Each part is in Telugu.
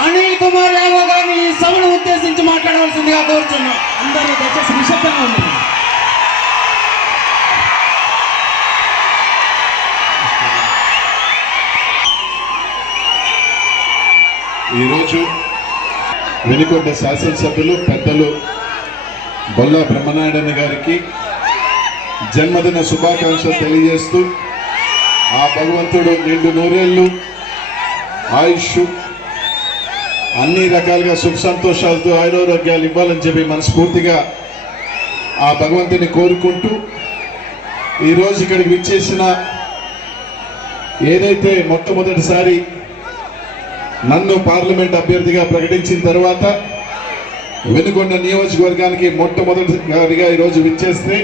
అనిల్ కుమార్ యాదవ్ గారిని ఈ సభను ఉద్దేశించి మాట్లాడవలసిందిగా కోరుచున్నాం. అందరూ దయచేసి నిశ్శబ్దంగా ఉండండి. ఈరోజు వెనుకొండ శాసనసభ్యులు పెద్దలు బొల్లా బ్రహ్మనాయుడు గారికి జన్మదిన శుభాకాంక్షలు తెలియజేస్తూ ఆ భగవంతుడు నిండు నూరేళ్ళు ఆయుష్ అన్ని రకాలుగా సుఖ సంతోషాలతో ఆయురారోగ్యాలు ఇవ్వాలని చెప్పి మనస్ఫూర్తిగా ఆ భగవంతుని కోరుకుంటూ ఈరోజు ఇక్కడికి విచ్చేసిన ఏదైతే మొట్టమొదటిసారి నన్ను పార్లమెంట్ అభ్యర్థిగా ప్రకటించిన తర్వాత వెనుకొండ నియోజకవర్గానికి మొట్టమొదటిసారిగా ఈరోజు విచ్చేస్తే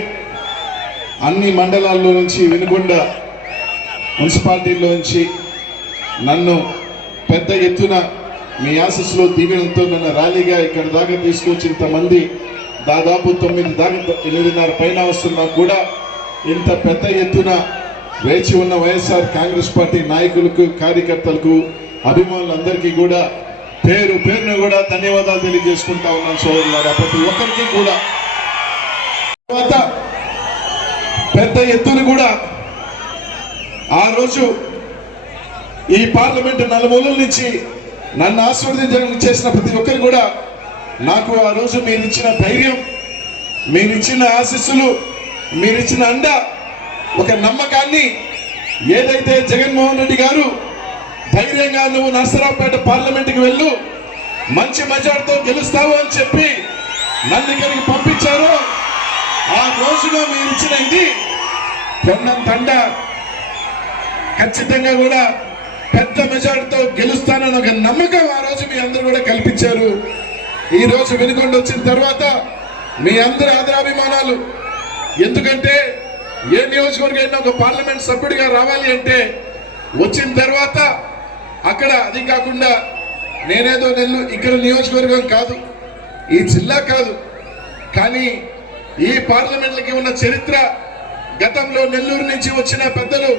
అన్ని మండలాల్లో నుంచి వెనుకొండ మున్సిపాలిటీలో నుంచి నన్ను పెద్ద ఎత్తున మీ ఆశీస్సులో దీవెనలతో నన్ను ర్యాలీగా ఇక్కడ దాకా తీసుకొచ్చింతమంది దాదాపు 8:30 పైన వస్తున్నా కూడా ఇంత పెద్ద ఎత్తున వేచి ఉన్న వైఎస్ఆర్ కాంగ్రెస్ పార్టీ నాయకులకు కార్యకర్తలకు అభిమానులందరికీ కూడా పేరు పేరున కూడా ధన్యవాదాలు తెలియజేసుకుంటా ఉన్నాను సోదరులారా. ప్రతి ఒక్కరికి కూడా తర్వాత పెద్ద ఎత్తున కూడా ఆ రోజు ఈ పార్లమెంటు నలుమూలల నుంచి నన్ను ఆశీర్వదించడానికి చేసిన ప్రతి ఒక్కరు కూడా నాకు ఆ రోజు మీరు ఇచ్చిన ధైర్యం, మీరు ఇచ్చిన ఆశీస్సులు, మీరు ఇచ్చిన అండ, ఒక నమ్మకాన్ని ఏదైతే జగన్మోహన్ రెడ్డి గారు ధైర్యంగా నువ్వు నర్సరావుపేట పార్లమెంట్కి వెళ్ళు, మంచి మెజార్టీతో గెలుస్తావు అని చెప్పి నన్ను ఇక్కడికి పంపించారు. ఆ రోజున మీరు ఇచ్చిన ఇది కొన్నంత ఖచ్చితంగా కూడా పెద్ద మెజార్టీతో గెలుస్తానని ఒక నమ్మకం ఆ రోజు మీ అందరూ కూడా కల్పించారు. ఈ రోజు వెనుకొండ వచ్చిన తర్వాత మీ అందరి ఆదరాభిమానాలు, ఎందుకంటే ఏ నియోజకవర్గం ఒక పార్లమెంట్ సభ్యుడిగా రావాలి అంటే వచ్చిన తర్వాత అక్కడ అది కాకుండా నేనేదో ఇక్కడ నియోజకవర్గం కాదు, ఈ జిల్లా కాదు, కానీ ఈ పార్లమెంట్లకి ఉన్న చరిత్ర గతంలో నెల్లూరు నుంచి వచ్చిన పెద్దలు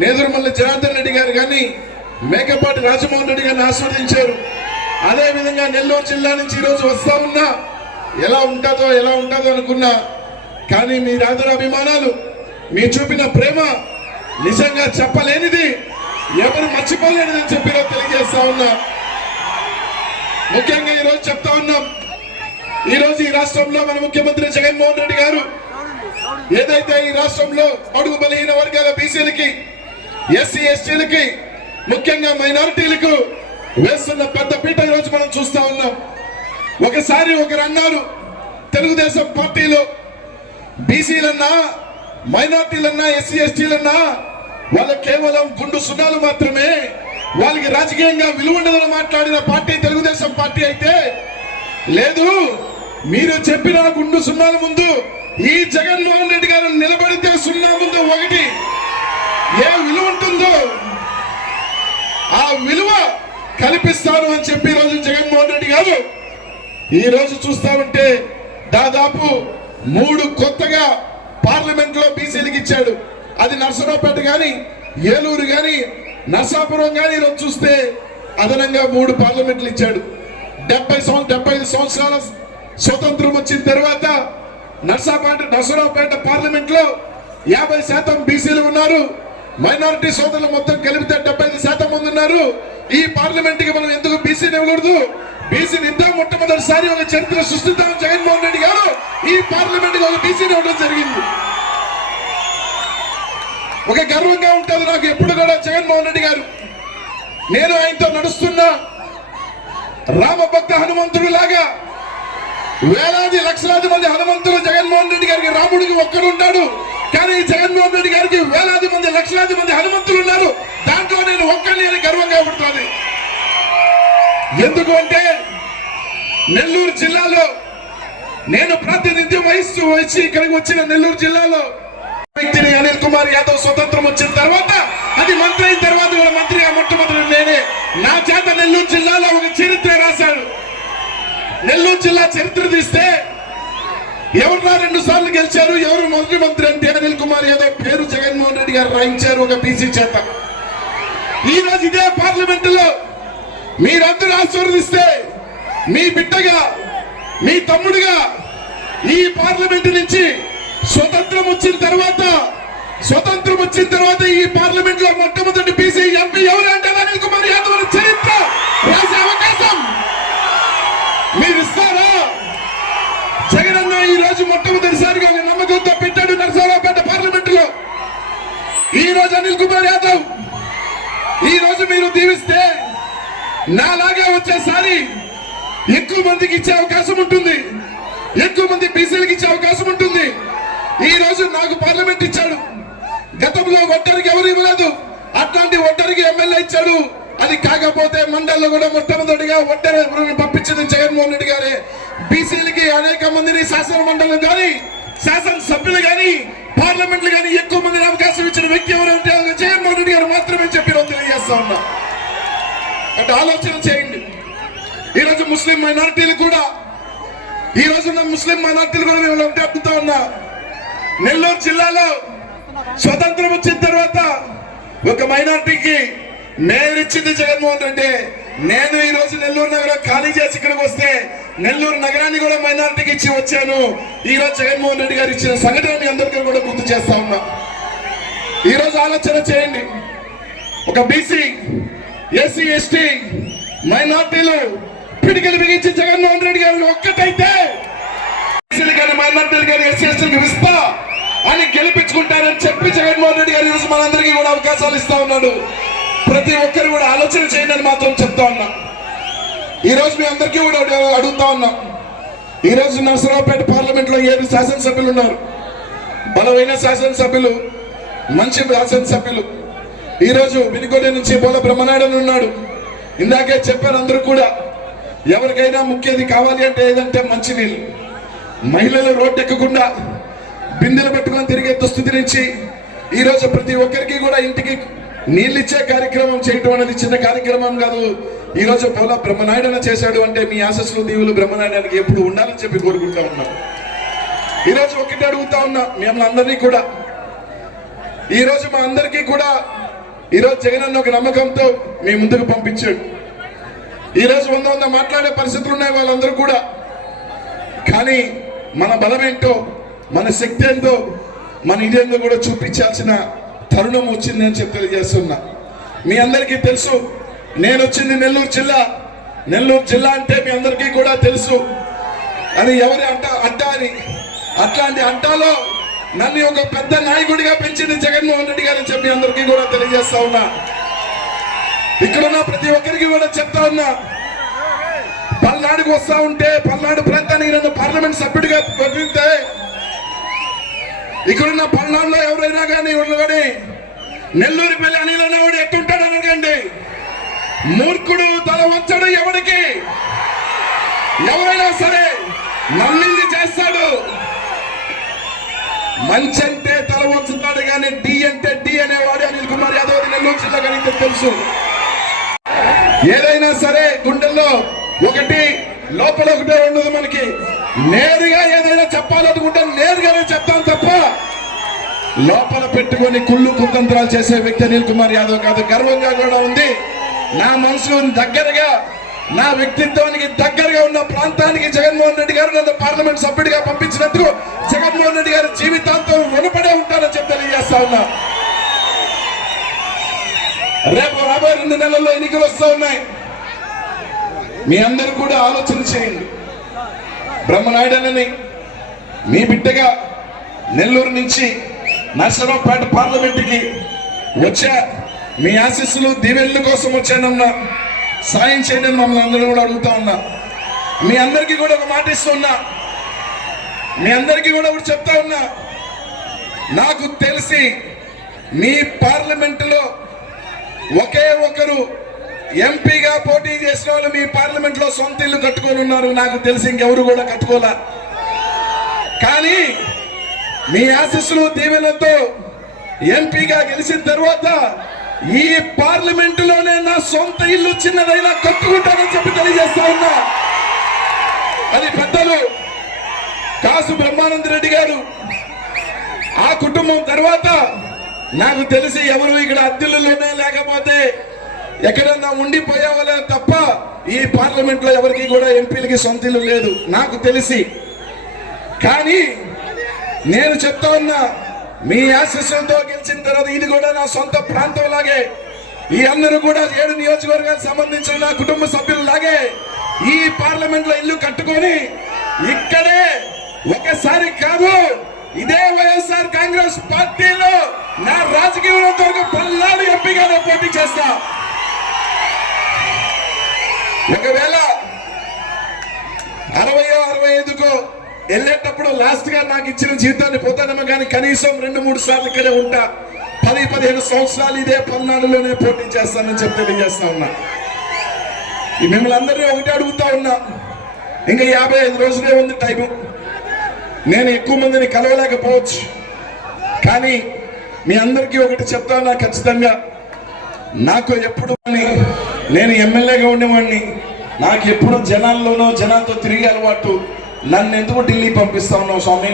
నేదురుమల్లి జనార్దన్ రెడ్డి గారు కానీ మేకపాటి రాజమోహన్ రెడ్డి గారిని ఆస్వాదించారు. అదేవిధంగా నెల్లూరు జిల్లా నుంచి ఈరోజు వస్తా ఉన్నా ఎలా ఉంటుందో అనుకున్నా, కానీ మీ రాజాభిమానాలు, మీ చూపిన ప్రేమ నిజంగా చెప్పలేనిది, ఎవరు మర్చిపోలేనిదని చెప్పి తెలియజేస్తా ఉన్నా. ముఖ్యంగా ఈరోజు చెప్తా ఉన్నాం, ఈరోజు ఈ రాష్ట్రంలో మన ముఖ్యమంత్రి జగన్మోహన్ రెడ్డి గారు ఏదైతే ఈ రాష్ట్రంలో అడుగు బలహీన వర్గాల బీసీలకి, ఎస్సీ ఎస్టీలకి, ముఖ్యంగా మైనారిటీలకు వేస్తున్న పెద్ద పీట ఈరోజు మనం చూస్తా ఉన్నాం. ఒకసారి ఒకరు అన్నారు, తెలుగుదేశం పార్టీలో బీసీలన్నా మైనారిటీలన్నా ఎస్సీ ఎస్టీలన్నా వాళ్ళ కేవలం గుండు సున్నాలు మాత్రమే, వాళ్ళకి రాజకీయంగా విలువ ఉండదని మాట్లాడిన పార్టీ తెలుగుదేశం పార్టీ అయితే, లేదు మీరు చెప్పిన గుండు సున్నాల ముందు ఈ జగన్మోహన్ రెడ్డి గారు నిలబడితే సున్నా ముందు ఒకటి ఏ విలువ ఉంటుందో ఆ విలువ కల్పిస్తాను అని చెప్పి ఈరోజు జగన్మోహన్ రెడ్డి గారు ఈ రోజు చూస్తా ఉంటే దాదాపు 3 కొత్తగా పార్లమెంట్ లో బీసీలకు ఇచ్చాడు. అది నర్సరావుపేట గాని, ఏలూరు గాని, నర్సాపురం గాని ఈరోజు చూస్తే అదనంగా 3 పార్లమెంట్లు ఇచ్చాడు. 75 సంవత్సరాల స్వతంత్రం వచ్చిన తర్వాత నర్సరావుపేట పార్లమెంట్ లో 50% బీసీలు ఉన్నారు. మైనారిటీ సోదరులు మొత్తం కలిపితే 75% మంది ఉన్నారు. ఈ పార్లమెంట్ కి మనం ఎందుకు బీసీని ఇవ్వకూడదు? బీసీని ఇంత మొట్టమొదటిసారి ఒక చరిత్ర సృష్టిద్దాం జగన్మోహన్ రెడ్డి గారు ఈ పార్లమెంట్ కి ఒక బీసీని ఇవ్వడం జరిగింది. ఒక గర్వంగా ఉంటుంది నాకు ఎప్పుడు కూడా జగన్మోహన్ రెడ్డి గారు. నేను ఆయనతో నడుస్తున్నా రామభక్త హనుమంతుడు లాగా వేలాది లక్షలాది మంది హనుమంతులు జగన్మోహన్ రెడ్డి గారికి రాముడికి ఒక్కడు ఉంటాడు, కానీ జగన్మోహన్ రెడ్డి గారికి వేలాది మంది లక్షలాది మంది హనుమంతులు ఉన్నారు. దాంట్లో నేను ఒక్కడిని అని గర్వంగా పడుతుంది. ఎందుకు అంటే నెల్లూరు జిల్లాలో నేను ప్రాతినిధ్యం వహించి ఇక్కడికి వచ్చిన నెల్లూరు జిల్లాలో అనిల్ కుమార్ యాదవ్ స్వతంత్రం వచ్చిన తర్వాత, అది మంత్రి అయిన తర్వాత కూడా మంత్రిగా మొట్టమొదటి నేనే నా చేత నెల్లూరు జిల్లాలో ఒక చరిత్ర రాశాడు. నెల్లూరు జిల్లా చరిత్ర తీస్తే ఎవరు 2 సార్లు గెలిచారు, ఎవరు మొదటి మంత్రి అంటే అనిల్ కుమార్ యాదవ్ పేరు జగన్మోహన్ రెడ్డి గారు రాయించారు ఒక బీసీ చేత. ఈ రోజు ఇదే పార్లమెంట్ లో మీరందరూ ఆశీర్వదిస్తే మీ బిడ్డగా మీ తమ్ముడుగా ఈ పార్లమెంట్ నుంచి స్వతంత్రం వచ్చిన తర్వాత ఈ పార్లమెంట్ లో మొట్టమొదటి బీసీ ఎంపీ ఎవరు అంటే అనిల్ కుమార్ యాదవ్ చరిత్ర రాసే అవకాశం మీరు ఇస్తారా? జగనన్న ఈ రోజు మొట్టమొదటిసారిగా ఒక నమ్మకంతో పెట్టాడు నరసరావుపేట పార్లమెంట్ లో. ఈ రోజు అనిల్ కుమార్ యాదవ్ ఈ రోజు మీరు దీవిస్తే నాలాగా వచ్చేసారి ఎక్కువ మందికి ఇచ్చే అవకాశం ఉంటుంది, ఎక్కువ మంది బీసీలకు ఇచ్చే అవకాశం ఉంటుంది. ఈ రోజు నాకు పార్లమెంట్ ఇచ్చాడు, గతంలో ఒంటరికి ఎవరు ఇవ్వలేదు, అట్లాంటి ఒంటరికి ఎమ్మెల్యే ఇచ్చాడు. అది కాకపోతే మండల్లో కూడా మొట్టమొదటిగా ఒంటరి పంపించింది జగన్మోహన్ రెడ్డి గారే. బీసీలకి అనేక మందిని శాసన మండలి కానీ శాసనసభ్యులు కానీ పార్లమెంట్లు కానీ ఎక్కువ మందిని అవకాశం ఇచ్చిన వ్యక్తి ఎవరంటే జగన్మోహన్ రెడ్డి గారు మాత్రమే చెప్పి తెలియజేస్తా ఉన్నా. అంటే ఆలోచన చేయండి. ఈరోజు ముస్లిం మైనారిటీలు కూడా మేము ఒకటి అడుగుతా ఉన్నా. నెల్లూరు జిల్లాలో స్వతంత్రం వచ్చిన తర్వాత ఒక మైనారిటీకి మేయర్ ఇచ్చింది జగన్మోహన్ రెడ్డి. నేను ఈ రోజు నెల్లూరు నగరం ఖాళీ చేసి ఇక్కడికి వస్తే నెల్లూరు నగరాన్ని కూడా మైనారిటీకి ఇచ్చి వచ్చాను. ఈ రోజు జగన్మోహన్ రెడ్డి గారు ఇచ్చిన సంఘటన మీ అందరికీ కూడా గుర్తు చేస్తా ఉన్నా. ఈ రోజు ఆలోచన చేయండి. ఒక బీసీ, ఎస్సీ, ఎస్టీ మైనారిటీలు పిడికిలు బిగించి జగన్మోహన్ రెడ్డి గారు ఒక్కటైతే కానీ మైనారిటీలు కానీ ఎస్సీ ఎస్టీలకు ఇస్తా అని గెలిపించుకుంటారని చెప్పి జగన్మోహన్ రెడ్డి గారు ఈరోజు మనందరికీ కూడా అవకాశాలు ఇస్తా ఉన్నాడు. ప్రతి ఒక్కరు కూడా ఆలోచన చేయండి అని మాత్రం చెప్తా ఉన్నా. ఈ రోజు మీ అందరికీ కూడా అడుగుతా ఉన్నా. ఈ రోజు నరసరావుపేట పార్లమెంట్ లో 7 శాసనసభ్యులు ఉన్నారు, బలమైన శాసనసభ్యులు, మంచి శాసనసభ్యులు. ఈ రోజు వినుకొండ నుంచి బోల బ్రహ్మనాయుడు ఉన్నాడు. ఇందాకే చెప్పారు అందరూ కూడా, ఎవరికైనా ముఖ్యది కావాలి అంటే ఏదంటే మంచినీళ్ళు. మహిళలు రోడ్డు ఎక్కకుండా బిందెలు పెట్టుకొని తిరిగే దుస్థితి నుంచి ఈ రోజు ప్రతి ఒక్కరికి కూడా ఇంటికి నీళ్ళు ఇచ్చే కార్యక్రమం చేయటం అనేది చిన్న కార్యక్రమం కాదు. ఈ రోజు బోల బ్రహ్మనాయుడు చేశాడు అంటే మీ ఆశస్సులు దీవులు బ్రహ్మనాయుడానికి ఎప్పుడు ఉండాలని చెప్పి కోరుకుంటా ఉన్నాం. ఈ రోజు ఒకటి అడుగుతా ఉన్నా మిమ్మల్ని అందరినీ కూడా. ఈ రోజు మా అందరికీ కూడా ఈ రోజు జగన్ అన్న ఒక నమ్మకంతో మీ ముందుకు పంపించాడు. ఈ రోజు 100 మాట్లాడే పరిస్థితులు ఉన్నాయి వాళ్ళందరూ కూడా. కానీ మన బలం ఏంటో, మన శక్తి ఏంటో, మన ఇదేందో కూడా చూపించాల్సిన తరుణం వచ్చింది అని చెప్పి తెలియజేస్తున్నా. మీ అందరికీ తెలుసు, నేను వచ్చింది నెల్లూరు జిల్లా అంటే మీ అందరికీ కూడా తెలుసు. అది ఎవరి అడ్డా అని. అట్లాంటి అడ్డాలో నన్ను ఒక పెద్ద నాయకుడిగా పెంచింది జగన్మోహన్ రెడ్డి గారు అని చెప్పి అందరికీ కూడా తెలియజేస్తా ఉన్నా. ఇక్కడున్న ప్రతి ఒక్కరికి కూడా చెప్తా ఉన్నా, పల్నాడుకు వస్తా ఉంటే పల్నాడు ప్రాంతానికి నన్ను పార్లమెంట్ సభ్యుడిగా వదిలితే ఇక్కడున్న పల్నాడులో ఎవరైనా కానీ ఉండగానే నెల్లూరు పెళ్లి అనిల్ అనేవాడు ఎట్టుంటాడు అనకండి. మూర్ఖుడు తల వంచడు ఎవరికి. ఎవరైనా సరే నమ్మింది చేస్తాడు. మంచి అంటే తల వంచుతాడు కానీ డి అంటే డి అనేవాడు అనిల్ కుమార్ యాదవ్ నెల్లూరు జిల్లా కానీ తెలుసు. ఏదైనా సరే గుండెల్లో ఒకటి, లోపల ఒకటే ఉండదు. మనకి నేరుగా ఏదైనా చెప్పాలనుకుంటే నేరుగానే చెప్తాను తప్ప లోపల పెట్టుకొని కుళ్ళు కుతంత్రాలు చేసే వ్యక్తి అనిల్ కుమార్ యాదవ్ కాదు. గర్వంగా కూడా ఉంది. నా మనసులో దగ్గరగా, నా వ్యక్తిత్వానికి దగ్గరగా ఉన్న ప్రాంతానికి జగన్మోహన్ రెడ్డి గారు నన్ను పార్లమెంట్ సభ్యుడిగా పంపించినందుకు జగన్మోహన్ రెడ్డి గారు జీవితాంతం రుణపడే ఉంటారని చెప్పి తెలియజేస్తా ఉన్నా. రేపు రాబోయే 2 నెలల్లో ఎన్నికలు వస్తూ ఉన్నాయి. మీ అందరూ కూడా ఆలోచన చేయండి. బ్రహ్మనాయుడని మీ బిడ్డగా నెల్లూరు నుంచి నరసరావుపేట పార్లమెంట్కి వచ్చా. మీ ఆశీస్సులు దీవెనల కోసం వచ్చానన్నా సాయం చేయండి మమ్మల్ని అందరూ కూడా అడుగుతా ఉన్నా. మీ అందరికీ కూడా ఒక మాట ఇస్తున్నా, మీ అందరికీ కూడా ఒకటి చెప్తా ఉన్నా. నాకు తెలిసి మీ పార్లమెంటులో ఒకే ఒకరు ఎంపీగా పోటీ చేసిన వాళ్ళు మీ పార్లమెంట్ లో సొంత ఇల్లు కట్టుకొని ఉన్నారు. నాకు తెలిసి ఇంకెవరు కూడా కట్టుకోలే. కానీ మీ ఆశీస్సులు దీవెనలతో ఎంపీగా గెలిచిన తర్వాత ఈ పార్లమెంటులోనే నా సొంత ఇల్లు చిన్నదైనా కట్టుకుంటానని చెప్పి తెలియజేస్తా ఉన్నా. అది పెద్దలు కాసు బ్రహ్మానంద రెడ్డి గారు, ఆ కుటుంబం తర్వాత నాకు తెలిసి ఎవరు ఇక్కడ అద్దెల్లోనే లేకపోతే ఎక్కడన్నా ఉండిపోయే వాళ్ళే తప్ప ఈ పార్లమెంట్ లో ఎవరికి కూడా ఎంపీలకి సొంత ఇల్లు లేదు నాకు తెలిసి. కానీ నేను చెప్తా ఉన్నా, మీ ఆశీస్సులతో గెలిచిన తర్వాత ఇది కూడా నా సొంత ప్రాంతం లాగే, ఈ అందరూ కూడా 7 నియోజకవర్గాలకు సంబంధించిన నా కుటుంబ సభ్యులు లాగే ఈ పార్లమెంట్ లో ఇల్లు కట్టుకొని ఇక్కడే ఒకసారి కాదు, ఇదే వైఎస్ఆర్ కాంగ్రెస్ పార్టీలో నా రాజకీయంలో వరకు 14 ఎంపీగా పోటీ చేస్తా. ఒకవేళ 60-65కో వెళ్ళేటప్పుడు లాస్ట్ గా నాకు ఇచ్చిన జీవితాన్ని పోతానేమో కానీ కనీసం 2-3 సార్లు ఇక్కడే ఉంటా. 10-15 సంవత్సరాలు ఇదే పల్నాడులోనే పోటీ చేస్తానని చెప్పి తెలియజేస్తా ఉన్నా. మిమ్మల్ని అందరినీ ఒకటి అడుగుతా ఉన్నా, ఇంకా 55 రోజులే ఉంది టైము. నేను ఎక్కువ మందిని కలవలేకపోవచ్చు, కానీ మీ అందరికీ ఒకటి చెప్తా ఉన్నా ఖచ్చితంగా. నాకు ఎప్పుడు నేను ఎమ్మెల్యేగా ఉండేవాడిని, నాకు ఎప్పుడు జనాల్లోనో జనాలతో తిరిగే అలవాటు. నన్ను ఎందుకు ఢిల్లీ పంపిస్తా ఉన్నావు స్వామి,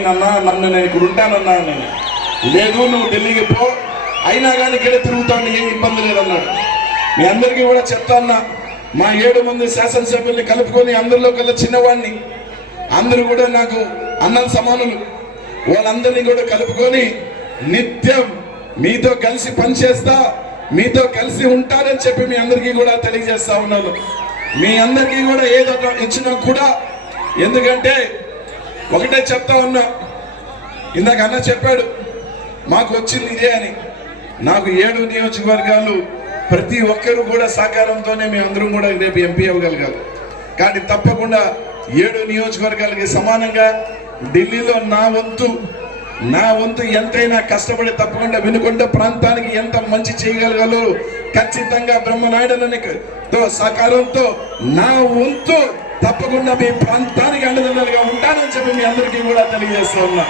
నన్ను నేను ఇక్కడ ఉంటానన్నా. నేను లేదు, నువ్వు ఢిల్లీకి పో, అయినా కానీ ఇక్కడే తిరుగుతాను, ఏం ఇబ్బంది లేదన్నాడు. మీ అందరికీ కూడా చెప్తా ఉన్నా, మా 7 మంది శాసనసభ్యుల్ని కలుపుకొని అందరిలో కల్లా చిన్నవాడిని, అందరూ కూడా నాకు అన్నల సమానులు, వాళ్ళందరినీ కూడా కలుపుకొని నిత్యం మీతో కలిసి పనిచేస్తా, మీతో కలిసి ఉంటారని చెప్పి మీ అందరికీ కూడా తెలియజేస్తా ఉన్నాను. మీ అందరికీ కూడా ఏదో ఇచ్చినా కూడా, ఎందుకంటే ఒకటే చెప్తా ఉన్నా, ఇందాక అన్న చెప్పాడు మాకు వచ్చింది ఇదే అని. నాకు 7 నియోజకవర్గాలు ప్రతి ఒక్కరు కూడా సహకారంతోనే మేము అందరం కూడా రేపు ఎంపీ అవ్వగలగాలి. కానీ తప్పకుండా 7 నియోజకవర్గాలకి సమానంగా ఢిల్లీలో నా వంతు ఎంతైనా కష్టపడి తప్పకుండా వినుకొండ ప్రాంతానికి ఎంత మంచి చేయగలగాలో ఖచ్చితంగా బ్రహ్మనాయుడు సహకారంతో నా వంతు తప్పకుండా మీ ప్రాంతానికి అండదండలుగా ఉంటానని చెప్పి మీ అందరికీ కూడా తెలియజేస్తా ఉన్నా.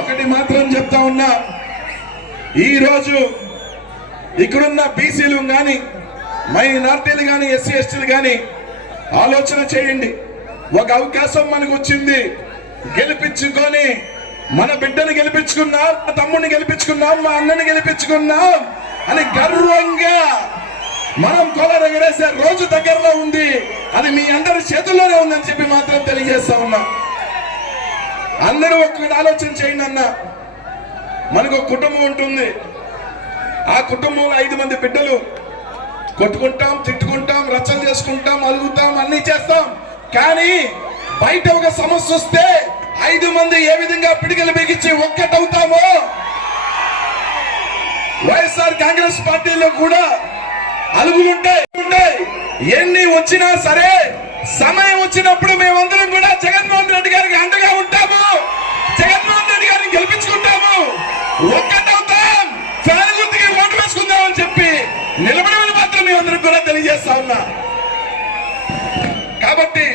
ఒకటి మాత్రం చెప్తా ఉన్నా, ఈరోజు ఇక్కడున్న బీసీలు కానీ మైనార్టీలు కానీ ఎస్సీ ఎస్టీలు కానీ ఆలోచన చేయండి. ఒక అవకాశం మనకు వచ్చింది, గెలిపించుకొని మన బిడ్డను గెలిపించుకున్నాం, మా తమ్ముడిని గెలిపించుకున్నాం, మా అన్నని గెలిపించుకున్నాం అని గర్వంగా మనం కోలారు ఎగరేసే రోజు దగ్గరలో ఉంది. అది మీ అందరి చేతుల్లోనే ఉందని చెప్పి మాత్రం తెలియజేస్తా ఉన్నా. అందరూ ఒక్కటి ఆలోచన చేయండి అన్న. మనకు ఒక కుటుంబం ఉంటుంది, ఆ కుటుంబంలో 5 మంది బిడ్డలు. కొట్టుకుంటాం, తిట్టుకుంటాం, రచ్చలు చేసుకుంటాం, అలుగుతాం, అన్ని చేస్తాం. కానీ బయట ఒక సమస్య వస్తే 5 మంది ఏ విధంగా పిడికిలు బిగించి ఒక్కటవుతామో, వైఎస్ఆర్ కాంగ్రెస్ పార్టీలో కూడా అలుగులుంటాయి. ఎన్ని వచ్చినా సరే సమయం వచ్చినప్పుడు మేమందరం కూడా జగన్మోహన్ రెడ్డి గారికి అండగా ఉంటాము, జగన్మోహన్ రెడ్డి గారిని గెలిపించుకుంటాము, ఒక్కటవుతాం, ఫ్యాన్ గుర్తుకి ఓటు వేసుకుందాం అని చెప్పి నిలబడమని మాత్రం మేమందరం కూడా తెలియజేస్తా ఉన్నా. కాబట్టి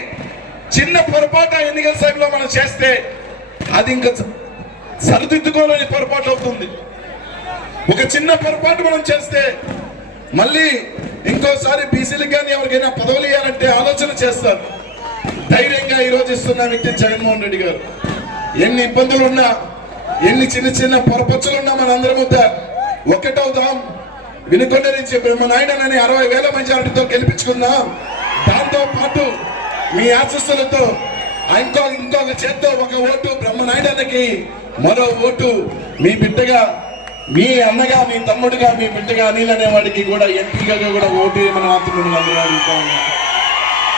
చిన్న పొరపాటు ఎన్నికల సమయంలో మనం చేస్తే అది ఇంకా సరిదిద్దుకోలేని పొరపాటు అవుతుంది. ఒక చిన్న పొరపాటు మనం చేస్తే మళ్ళీ ఇంకోసారి బీసీలకు కానీ ఎవరికైనా పదవులు ఇవ్వాలంటే ఆలోచన చేస్తారు. ధైర్యంగా ఈరోజు ఇస్తున్న వ్యక్తి జగన్మోహన్ రెడ్డి గారు. ఎన్ని ఇబ్బందులు ఉన్నా, ఎన్ని చిన్న పొరపచ్చులున్నా మనందరం ఒక్కటవుదాం. వినుకొండ నుంచి బ్రహ్మనాయుడు 60,000 మెజారిటీతో గెలిపించుకుందాం. దాంతో పాటు మీ ఆశీస్సులతో ఇంకొక చేత్తో ఒక ఓటు బ్రహ్మనాయుడానికి, మరో ఓటు మీ బిడ్డగా, మీ అన్నగా, మీ తమ్ముడుగా, మీ బిడ్డగా అనిల్ అనే వాడికి కూడా ఎంపీగా కూడా ఓటు ఏమని మాత్రం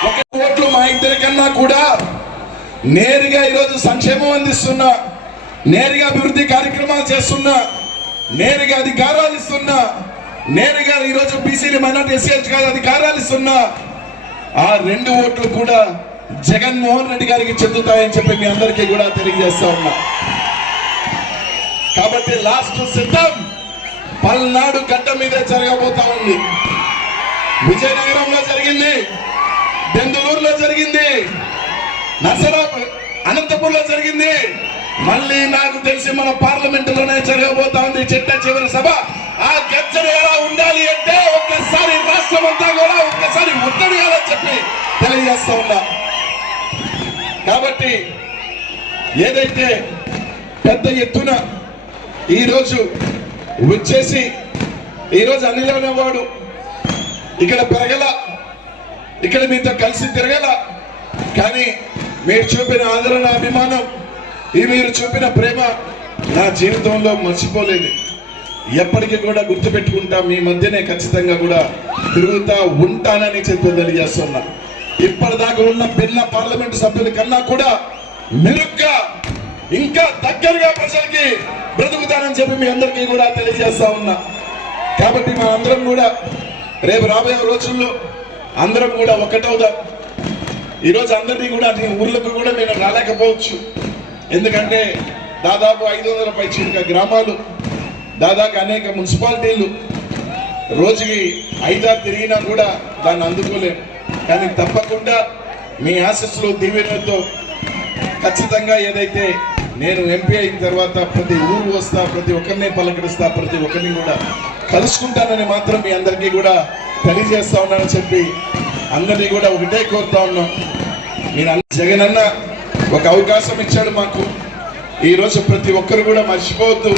ఒక ఓట్లు మా ఇద్దరికన్నా కూడా నేరుగా ఈరోజు సంక్షేమం అందిస్తున్నా, నేరుగా అభివృద్ధి కార్యక్రమాలు చేస్తున్నా, నేరుగా అధికారాలు ఇస్తున్నా, నేరుగా ఈరోజు బీసీలు మైనార్టీ ఎస్సీ గారు అధికారాలు ఇస్తున్నా. ఆ 2 ఓట్లు కూడా జగన్మోహన్ రెడ్డి గారికి చెందుతాయని చెప్పి మీ అందరికీ కూడా తెలియజేస్తా ఉన్నా. కాబట్టి లాస్ట్ సిద్ధం పల్నాడు గడ్డ మీదే జరగబోతా ఉంది. విజయనగరంలో జరిగింది, బెంగళూరులో జరిగింది, అనంతపూర్లో జరిగింది, మళ్ళీ నాకు తెలిసి మన పార్లమెంట్ లోనే జరగబోతా ఉంది చిట్ట చివరి సభ. ఆ గర్జన ఎలా ఉండాలి అంటే ఒక్కసారి రాష్ట్రం అంతా కూడా ఒక్కసారి ముట్టడియాలని చెప్పి తెలియజేస్తా ఉన్నా. కాబట్టి ఏదైతే పెద్ద ఎత్తున ఈరోజు వచ్చేసి ఈరోజు అనిల్ అనేవాడు ఇక్కడ పెరగల, ఇక్కడ మీతో కలిసి తిరగల, కానీ మీరు చూపిన ఆదరణ, అభిమానం, ఈ మీరు చూపిన ప్రేమ నా జీవితంలో మర్చిపోలేదు. ఎప్పటికీ కూడా గుర్తుపెట్టుకుంటా, మీ మధ్యనే ఖచ్చితంగా కూడా తిరుగుతా ఉంటానని చెప్పి తెలియజేస్తున్నా. ఇప్పటిదాకా ఉన్న పిల్ల పార్లమెంట్ సభ్యుల కన్నా కూడా మెరుగ్గా, ఇంకా దగ్గరగా ప్రజలకి బ్రతుకుతానని చెప్పి మీ అందరికీ కూడా తెలియజేస్తా ఉన్నా. కాబట్టి మన అందరం కూడా రేపు రాబోయే రోజుల్లో అందరం కూడా ఒకటవుదాం. ఈరోజు అందరినీ కూడా నీ ఊర్లకు కూడా నేను రాలేకపోవచ్చు, ఎందుకంటే దాదాపు 500 పైచిలుక గ్రామాలు, దాదాపు అనేక మున్సిపాలిటీలు, రోజుకి 5-6 తిరిగినా కూడా దాన్ని అందుకోలేము. కానీ తప్పకుండా మీ ఆశీస్సులు, దీవెనలతో ఖచ్చితంగా ఏదైతే నేను ఎంపీ అయిన తర్వాత ప్రతి ఊరు వస్తా, ప్రతి ఒక్కరిని పలకరిస్తా, ప్రతి ఒక్కరిని కూడా కలుసుకుంటానని మాత్రం మీ అందరికీ కూడా తెలియజేస్తా ఉన్నానని చెప్పి అందరినీ కూడా ఒకటే కోరుతా ఉన్నాం. మీరు జగన్ అన్న ఒక అవకాశం ఇచ్చాడు మాకు. ఈరోజు ప్రతి ఒక్కరు కూడా మర్చిపోవద్దు,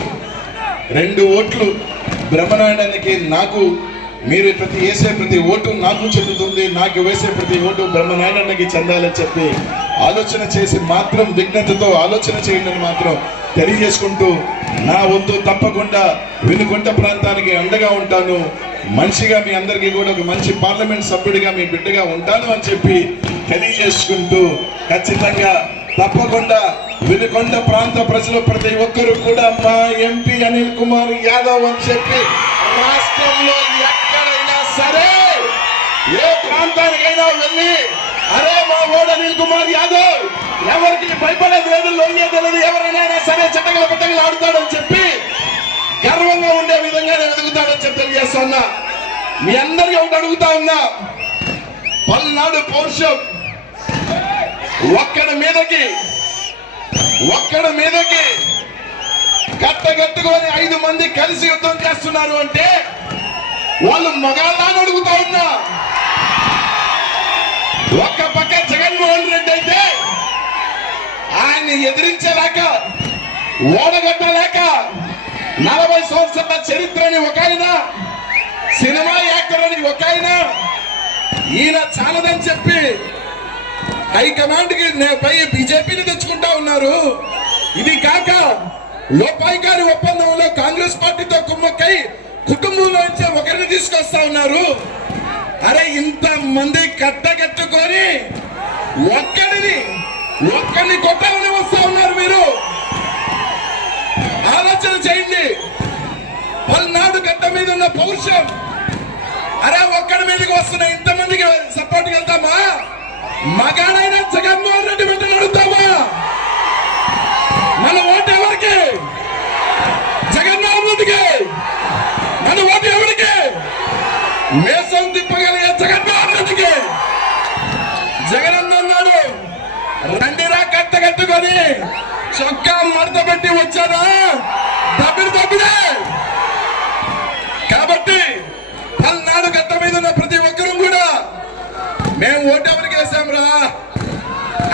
2 ఓట్లు బ్రహ్మనాయుడానికి నాకు, మీరు వేసే ప్రతి ఓటు నాకు చెందుతుంది, నాకు వేసే ప్రతి ఓటు బ్రహ్మనాయుడానికి చెందాలని చెప్పి ఆలోచన చేసి మాత్రం విజ్ఞతతో ఆలోచన చేయండి మాత్రం తెలియజేసుకుంటూ, నా వంతు తప్పకుండా వినుకొండ ప్రాంతానికి అండగా ఉంటాను, మనిషిగా మీ అందరికీ కూడా ఒక మంచి పార్లమెంట్ సభ్యుడిగా మీ బిడ్డగా ఉంటాను అని చెప్పి తెలియజేసుకుంటూ, ఖచ్చితంగా తప్పకుండా వినుకొండ ప్రాంత ప్రజలు ప్రతి ఒక్కరు కూడా మా ఎంపీ అనిల్ కుమార్ యాదవ్ అని చెప్పి రాష్ట్రంలో ఎక్కడైనా సరే ఏ ప్రాంతానికైనా వెళ్ళి అరే మా ఓడు అనిల్ కుమార్ యాదవ్, ఎవరికి భయపడేది లేదు, లొంగేది లేదు, ఎవరైనా సరే చెట్టగల పెట్టగలు ఆడుతాడని చెప్పి గర్వంగా ఉండే విధంగా ఎదుగుతాడని చెప్పి తెలియజేస్తున్నా. మీ అందరికీ ఒకటి అడుగుతా ఉన్నా, పల్నాడు పౌరుషం ఒక్కడి మీదకి కట్టగట్టుకొని 5 మంది కలిసి యుద్ధం చేస్తున్నారు అంటే వాళ్ళు మగాళ్ళ అని అడుగుతా ఉన్నా. ఒక్క పక్క జగన్మోహన్ రెడ్డి అయితే ఆయన్ని ఎదిరించలేక, ఓడగట్టలేక 40 సంవత్సరాల చరిత్రని ఒక ఆయన, సినిమా యాక్టర్ అని ఒక ఆయన, ఈయన చాలదని చెప్పి హైకమాండ్ కి పై బీజేపీని తెచ్చుకుంటా ఉన్నారు. ఇది కాక లోపాయి గారి ఒప్పందంలో కాంగ్రెస్ పార్టీతో కుమ్మక్కై కుటుంబంలో నుంచి ఒకరిని తీసుకొస్తా ఉన్నారు. అరే ఇంత మంది కట్టగట్టుకొని ఒక్కడిని కొట్టాలని వస్తా ఉన్నారు. మీరు ఆలోచన చేయండి. పల్నాడు గడ్డ మీద ఉన్న పౌరుషం, అరే ఒక్కడి మీదకి వస్తున్న ఇంతమందికి సపోర్ట్ వెళ్తామా? మగాడైనా జగన్మోహన్ రెడ్డి వెంట నడుద్దామా? మన ఓటు ఎవరికి? జగన్మోహన్ రెడ్డికి. మన ఓటు ఎవరికి? మేసం తిప్పగలిగే జగన్మోహన్ రెడ్డికి. జగన్ అన్నాడు, రండిరా కట్టగట్టుకొని చొక్కా మడత పెట్టి వచ్చానా దబ్బిడే. కాబట్టి పల్నాడు గట్ట మీద ఉన్న ప్రతి ఒక్కరూ కూడా మేము ఓటు ఎవరికి వేసాం రా?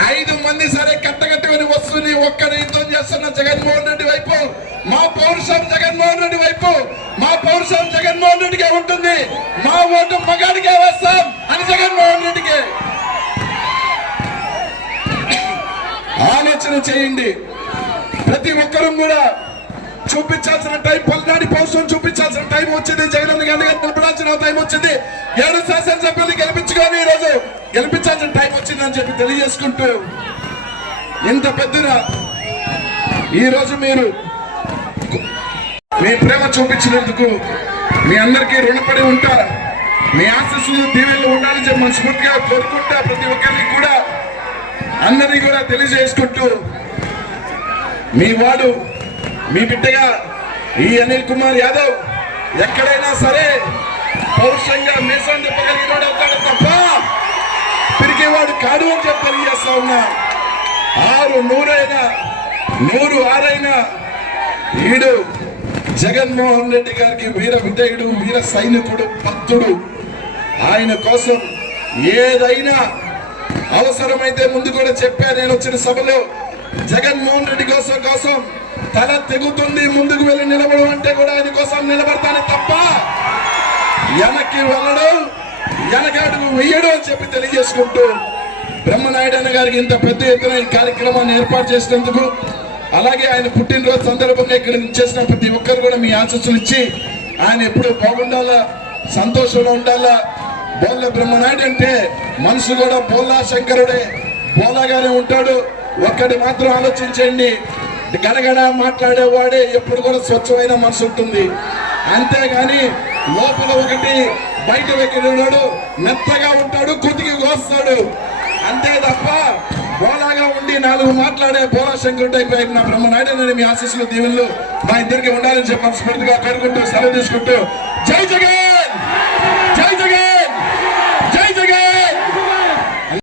5 మంది సరే కట్టగట్టుకొని వస్తుంది, ఒక్కడి యుద్ధం చేస్తున్న జగన్మోహన్ రెడ్డి వైపు, మా పౌరుషం జగన్మోహన్ రెడ్డి వైపు, మా పౌరుషం జగన్మోహన్ రెడ్డికే ఉంటుంది, మా ఓటు మగాడికే వేస్తాం అని జగన్మోహన్ రెడ్డికి ఆలోచన చేయండి. ప్రతి ఒక్కరూ కూడా చూపించాల్సిన టైం, పల్నాడు పౌరుషం చూపించాల్సిన టైం వచ్చింది. జగన్ గారిని నిలబడాల్సిన టైం వచ్చింది. 7 శాసనసభ్యులు గెలిపించుకొని ఈరోజు గెలిపించాల్సిన టైం వచ్చిందని చెప్పి తెలియజేసుకుంటూ, ఇంత పెద్దన ఈరోజు మీరు మీ ప్రేమ చూపించినందుకు మీ అందరికీ రుణపడి ఉంటా. మీ ఆశీస్సులు, దీవెనలు ఉండాలని చెప్పి మనస్ఫూర్తిగా కోరుకుంటా. ప్రతి ఒక్కరిని కూడా అందరినీ కూడా తెలియజేసుకుంటూ, మీ వాడు, మీ బిడ్డగా ఈ అనిల్ కుమార్ యాదవ్ ఎక్కడైనా సరే పౌరుషంగా మీసం తిప్పగలిగినాడు అవుతాడు తప్ప పిరికేవాడు కాడు అని చెప్పి తెలియజేస్తా ఉన్నా. 100 6 ఈడు జగన్మోహన్ రెడ్డి గారికి వీర విధేయుడు, వీర సైనికుడు, భక్తుడు. ఆయన కోసం ఏదైనా అవసరమైతే ముందు కూడా చెప్పా. నేను వచ్చిన సభలో జగన్మోహన్ రెడ్డి కోసం తల తెగుతుంది, ముందుకు వెళ్ళి నిలబడు అంటే కూడా ఆయన కోసం నిలబడతాను తప్ప వెనక్కి వెళ్ళడం, వెనకాడుగు వెయ్యడు అని చెప్పి తెలియజేసుకుంటూ బ్రహ్మనాయుడు అన్న గారికి ఇంత పెద్ద ఎత్తున ఈ కార్యక్రమాన్ని ఏర్పాటు చేసినందుకు, అలాగే ఆయన పుట్టినరోజు సందర్భంగా ఇక్కడ చేసిన ప్రతి ఒక్కరు కూడా మీ ఆశీస్సులు ఇచ్చి ఆయన ఎప్పుడు బాగుండాలా, సంతోషంలో ఉండాలా. బోళ్ళ బ్రహ్మనాయుడు అంటే మనసు కూడా బోలా శంకరుడే, బోలాగానే ఉంటాడు. ఒక్కటి మాత్రం ఆలోచించండి, గడగడ మాట్లాడేవాడే ఎప్పుడు కూడా స్వచ్ఛమైన మనసు ఉంటుంది. అంతేగాని లోపల ఒకటి బయట వెక్కినాడు, మెత్తగా ఉంటాడు, కుతికి కోస్తాడు. అంతే తప్ప బోలాగా ఉండి 4 మాట్లాడే బోలా శంకరుడు అయిపోయి నా బ్రహ్మనాయుడు అని మీ ఆశీస్సులు దీవెనలు మా ఇద్దరికి ఉండాలని చెప్పి మనస్ఫూర్తిగా కోరుకుంటూ సెలవు తీసుకుంటూ జై జగన్.